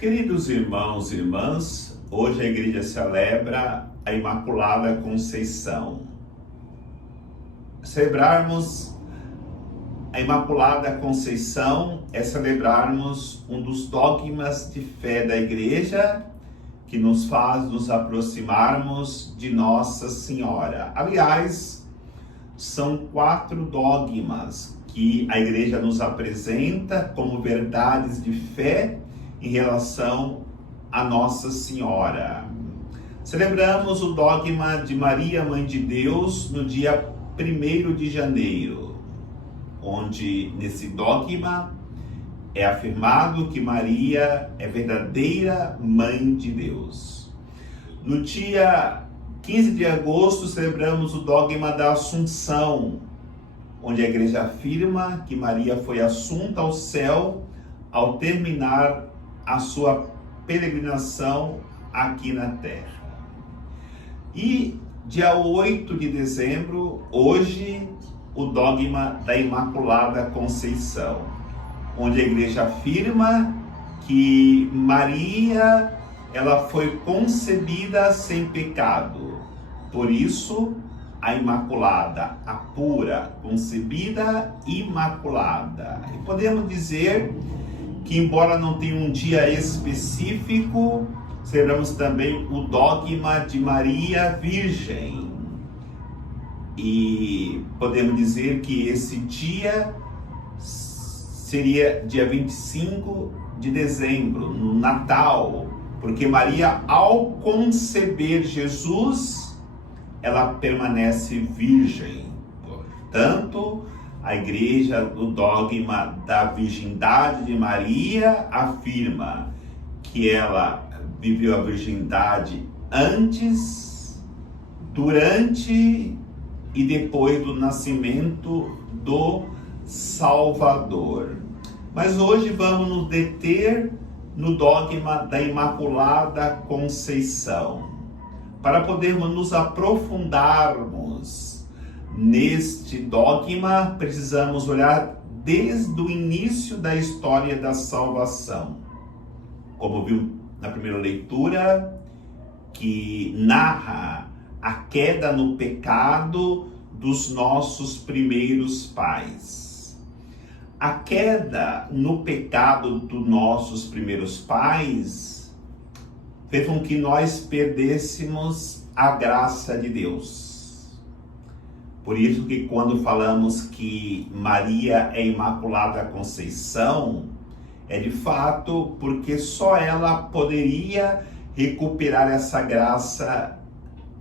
Queridos irmãos e irmãs, hoje a igreja celebra a Imaculada Conceição. Celebrarmos a Imaculada Conceição é celebrarmos um dos dogmas de fé da igreja que nos faz nos aproximarmos de Nossa Senhora. Aliás, são 4 dogmas que a igreja nos apresenta como verdades de fé em relação a Nossa Senhora. Celebramos o dogma de Maria, Mãe de Deus, no dia 1º de janeiro, onde nesse dogma é afirmado que Maria é verdadeira Mãe de Deus. No dia 15 de agosto celebramos o dogma da Assunção, onde a igreja afirma que Maria foi assunta ao céu ao terminar a sua peregrinação aqui na terra. E dia 8 de dezembro, hoje, o dogma da Imaculada Conceição, onde a igreja afirma que Maria, ela foi concebida sem pecado. Por isso, a Imaculada, a pura, concebida, imaculada. E podemos dizer que, embora não tenha um dia específico, celebramos também o dogma de Maria Virgem. E podemos dizer que esse dia seria dia 25 de dezembro, no Natal, porque Maria, ao conceber Jesus, ela permanece virgem. Portanto, a igreja, do dogma da virgindade de Maria, afirma que ela viveu a virgindade antes, durante e depois do nascimento do Salvador. Mas hoje vamos nos deter no dogma da Imaculada Conceição, para podermos nos aprofundarmos neste dogma. Precisamos olhar desde o início da história da salvação. Como viu na primeira leitura, que narra a queda no pecado dos nossos primeiros pais. A queda no pecado dos nossos primeiros pais fez com que nós perdêssemos a graça de Deus. Por isso que quando falamos que Maria é Imaculada Conceição, é de fato porque só ela poderia recuperar essa graça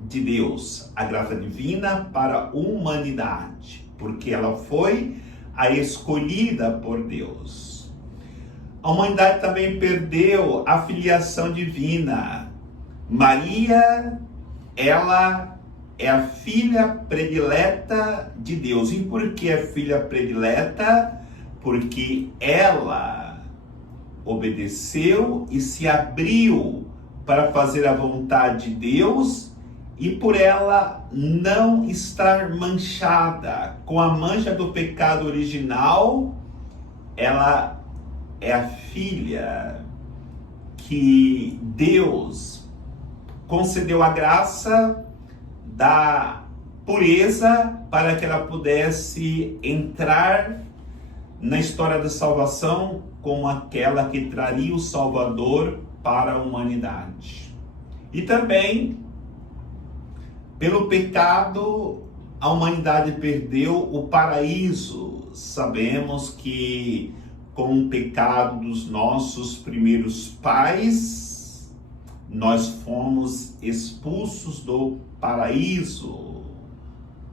de Deus, a graça divina para a humanidade, porque ela foi a escolhida por Deus. A humanidade também perdeu a filiação divina. Maria, ela é a filha predileta de Deus. E por que é filha predileta? Porque ela obedeceu e se abriu para fazer a vontade de Deus, e por ela não estar manchada com a mancha do pecado original, ela é a filha que Deus concedeu a graça da pureza para que ela pudesse entrar na história da salvação como aquela que traria o Salvador para a humanidade. E também, pelo pecado, a humanidade perdeu o paraíso. Sabemos que com o pecado dos nossos primeiros pais, nós fomos expulsos do paraíso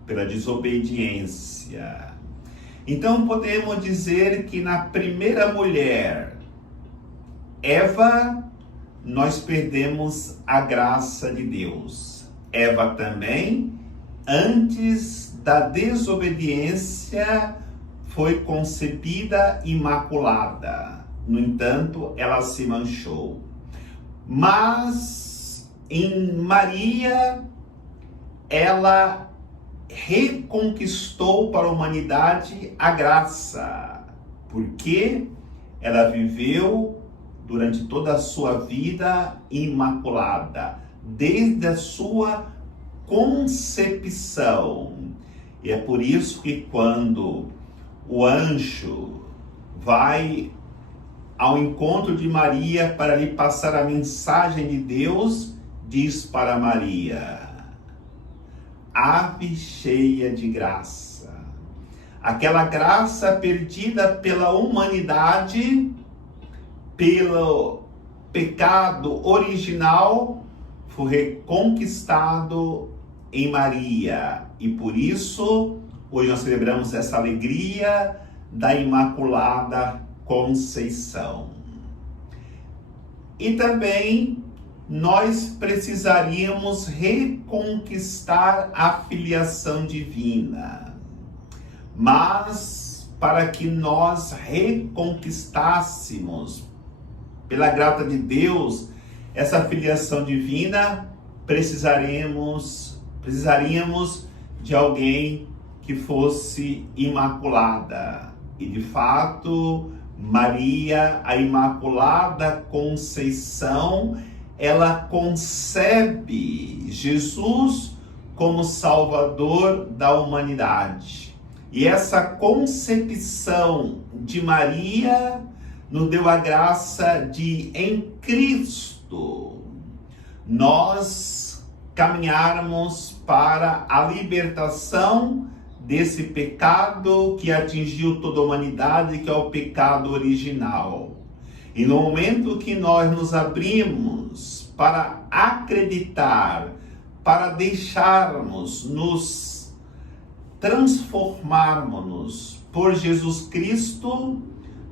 pela desobediência. Então podemos dizer que na primeira mulher, Eva, nós perdemos a graça de Deus. Eva também, antes da desobediência, foi concebida imaculada. No entanto, ela se manchou. Mas em Maria, ela reconquistou para a humanidade a graça, porque ela viveu durante toda a sua vida imaculada, desde a sua concepção. E é por isso que quando o anjo vai ao encontro de Maria para lhe passar a mensagem de Deus, diz para Maria: ave cheia de graça. Aquela graça perdida pela humanidade, pelo pecado original, foi reconquistado em Maria. E por isso, hoje nós celebramos essa alegria da Imaculada Conceição. E também nós precisaríamos reconquistar a filiação divina. Mas para que nós reconquistássemos, pela graça de Deus, essa filiação divina, precisaríamos de alguém que fosse imaculada. E de fato, Maria, a Imaculada Conceição, ela concebe Jesus como Salvador da humanidade. E essa concepção de Maria nos deu a graça de, em Cristo, nós caminharmos para a libertação desse pecado que atingiu toda a humanidade, que é o pecado original. E no momento que nós nos abrimos para acreditar, para deixarmos nos transformarmos por Jesus Cristo,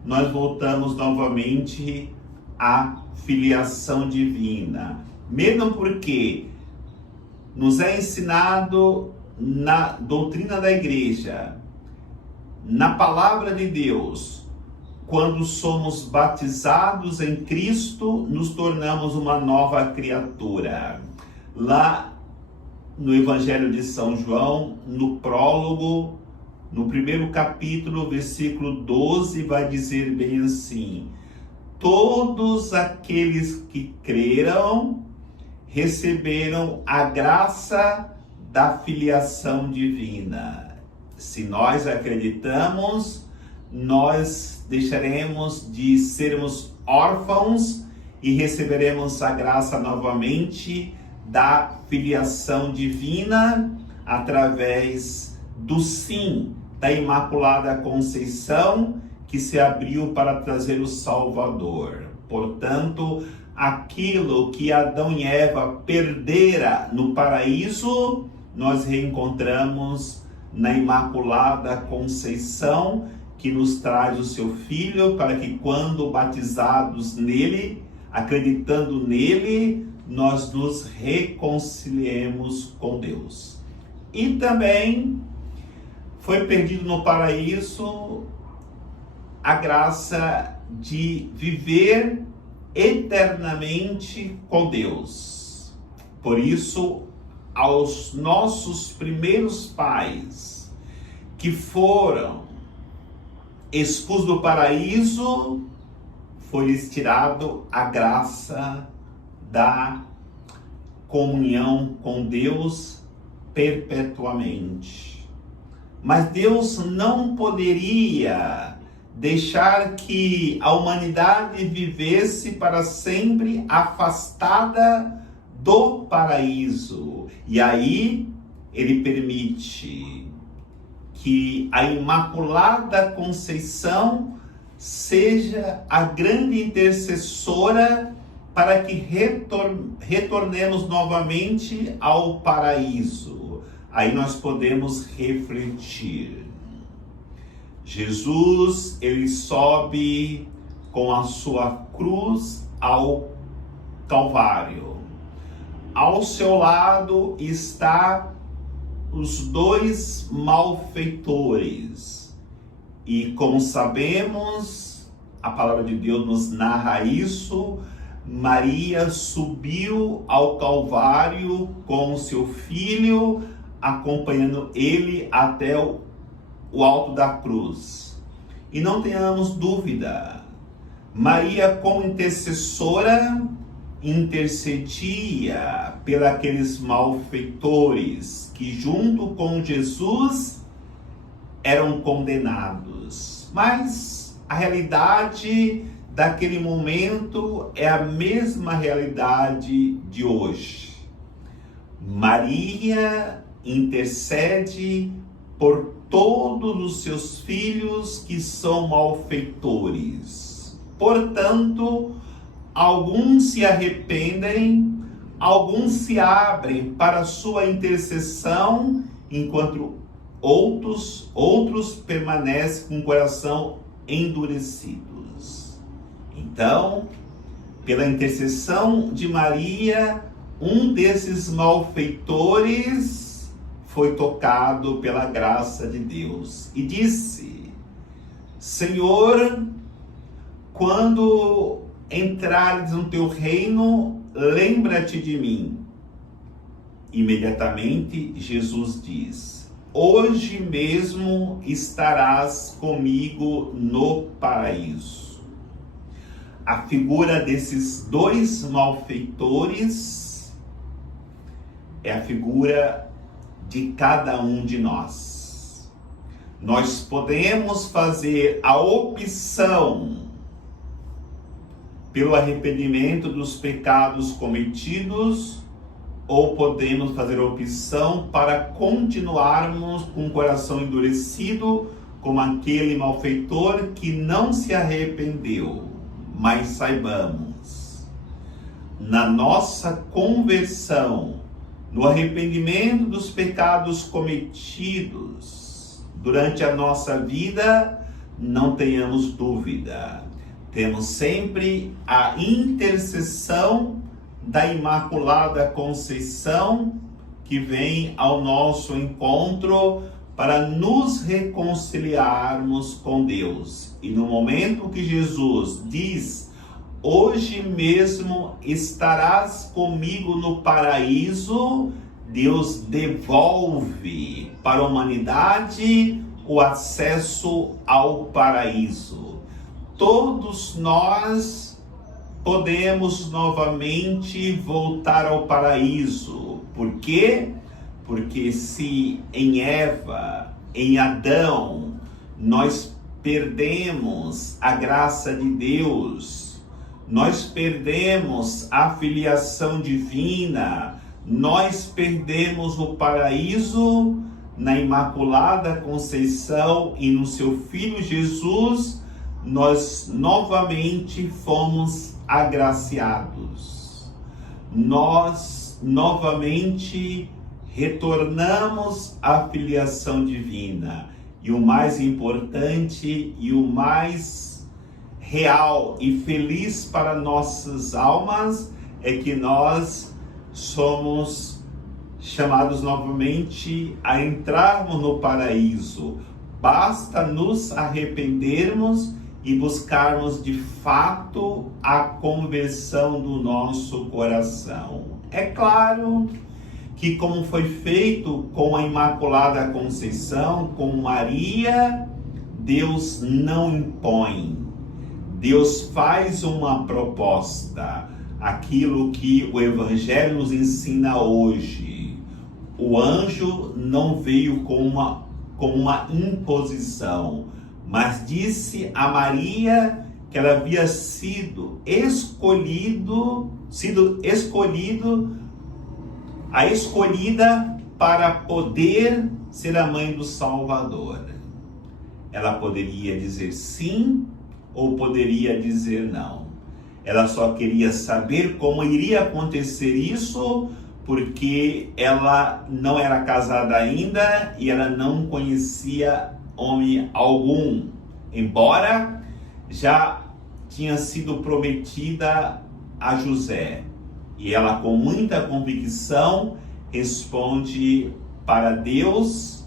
nós voltamos novamente à filiação divina. Mesmo porque nos é ensinado na doutrina da igreja, na palavra de Deus, quando somos batizados em Cristo, nos tornamos uma nova criatura. Lá no Evangelho de São João, no prólogo, no primeiro capítulo, versículo 12, vai dizer bem assim: todos aqueles que creram receberam a graça da filiação divina. Se nós acreditamos, nós deixaremos de sermos órfãos e receberemos a graça novamente da filiação divina através do sim da Imaculada Conceição, que se abriu para trazer o Salvador. Portanto, aquilo que Adão e Eva perdera no paraíso, nós reencontramos na Imaculada Conceição, que nos traz o seu Filho, para que quando batizados nele, acreditando nele, nós nos reconciliemos com Deus. E também foi perdido no paraíso a graça de viver eternamente com Deus. Por isso, aos nossos primeiros pais que foram expulsos do paraíso, foi-lhes tirado a graça da comunhão com Deus perpetuamente. Mas Deus não poderia deixar que a humanidade vivesse para sempre afastada do paraíso. E aí ele permite que a Imaculada Conceição seja a grande intercessora para que retornemos novamente ao paraíso. Aí nós podemos refletir. Jesus, ele sobe com a sua cruz ao Calvário. Ao seu lado está os dois malfeitores. E como sabemos, a palavra de Deus nos narra isso, Maria subiu ao Calvário com o seu filho, acompanhando ele até o alto da cruz. E não tenhamos dúvida, Maria, como intercessora, intercedia pelos aqueles malfeitores que junto com Jesus eram condenados. Mas a realidade daquele momento é a mesma realidade de hoje. Maria intercede por todos os seus filhos que são malfeitores. Portanto, alguns se arrependem, alguns se abrem para a sua intercessão, enquanto outros permanecem com o coração endurecidos. Então, pela intercessão de Maria, um desses malfeitores foi tocado pela graça de Deus e disse: Senhor, quando entrares no teu reino, lembra-te de mim. Imediatamente Jesus diz: hoje mesmo estarás comigo no paraíso. A figura desses dois malfeitores é a figura de cada um de nós. Nós podemos fazer a opção pelo arrependimento dos pecados cometidos, ou podemos fazer a opção para continuarmos com o coração endurecido, como aquele malfeitor que não se arrependeu. Mas saibamos, na nossa conversão, no arrependimento dos pecados cometidos durante a nossa vida, não tenhamos dúvida. Temos sempre a intercessão da Imaculada Conceição, que vem ao nosso encontro para nos reconciliarmos com Deus. E no momento que Jesus diz: hoje mesmo estarás comigo no paraíso, Deus devolve para a humanidade o acesso ao paraíso. Todos nós podemos novamente voltar ao paraíso. Por quê? Porque se em Eva, em Adão, nós perdemos a graça de Deus, nós perdemos a filiação divina, nós perdemos o paraíso, na Imaculada Conceição e no seu Filho Jesus, nós novamente fomos agraciados. Nós novamente retornamos à filiação divina. E o mais importante e o mais real e feliz para nossas almas é que nós somos chamados novamente a entrarmos no paraíso. Basta nos arrependermos e buscarmos de fato a conversão do nosso coração. É claro que, como foi feito com a Imaculada Conceição, com Maria, Deus não impõe. Deus faz uma proposta, aquilo que o Evangelho nos ensina hoje. O anjo não veio com uma imposição, mas disse a Maria que ela havia sido a escolhida para poder ser a mãe do Salvador. Ela poderia dizer sim ou poderia dizer não. Ela só queria saber como iria acontecer isso, porque ela não era casada ainda e ela não conhecia homem algum, embora já tinha sido prometida a José. E ela, com muita convicção, responde para Deus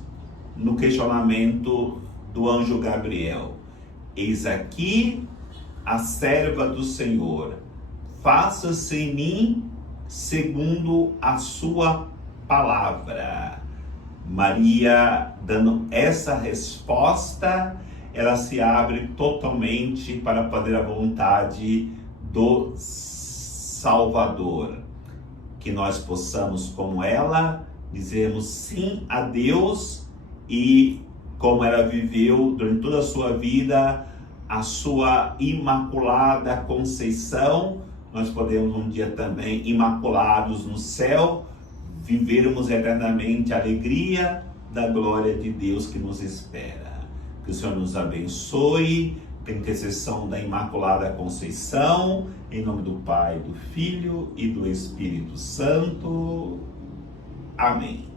no questionamento do anjo Gabriel: eis aqui a serva do Senhor, faça-se em mim segundo a sua palavra. Maria, dando essa resposta, ela se abre totalmente para fazer a vontade do Salvador. Que nós possamos, como ela, dizermos sim a Deus e como ela viveu durante toda a sua vida, a sua Imaculada Conceição, nós podemos um dia também, imaculados no céu, vivermos eternamente a alegria da glória de Deus que nos espera. Que o Senhor nos abençoe, pela intercessão da Imaculada Conceição, em nome do Pai, do Filho e do Espírito Santo. Amém.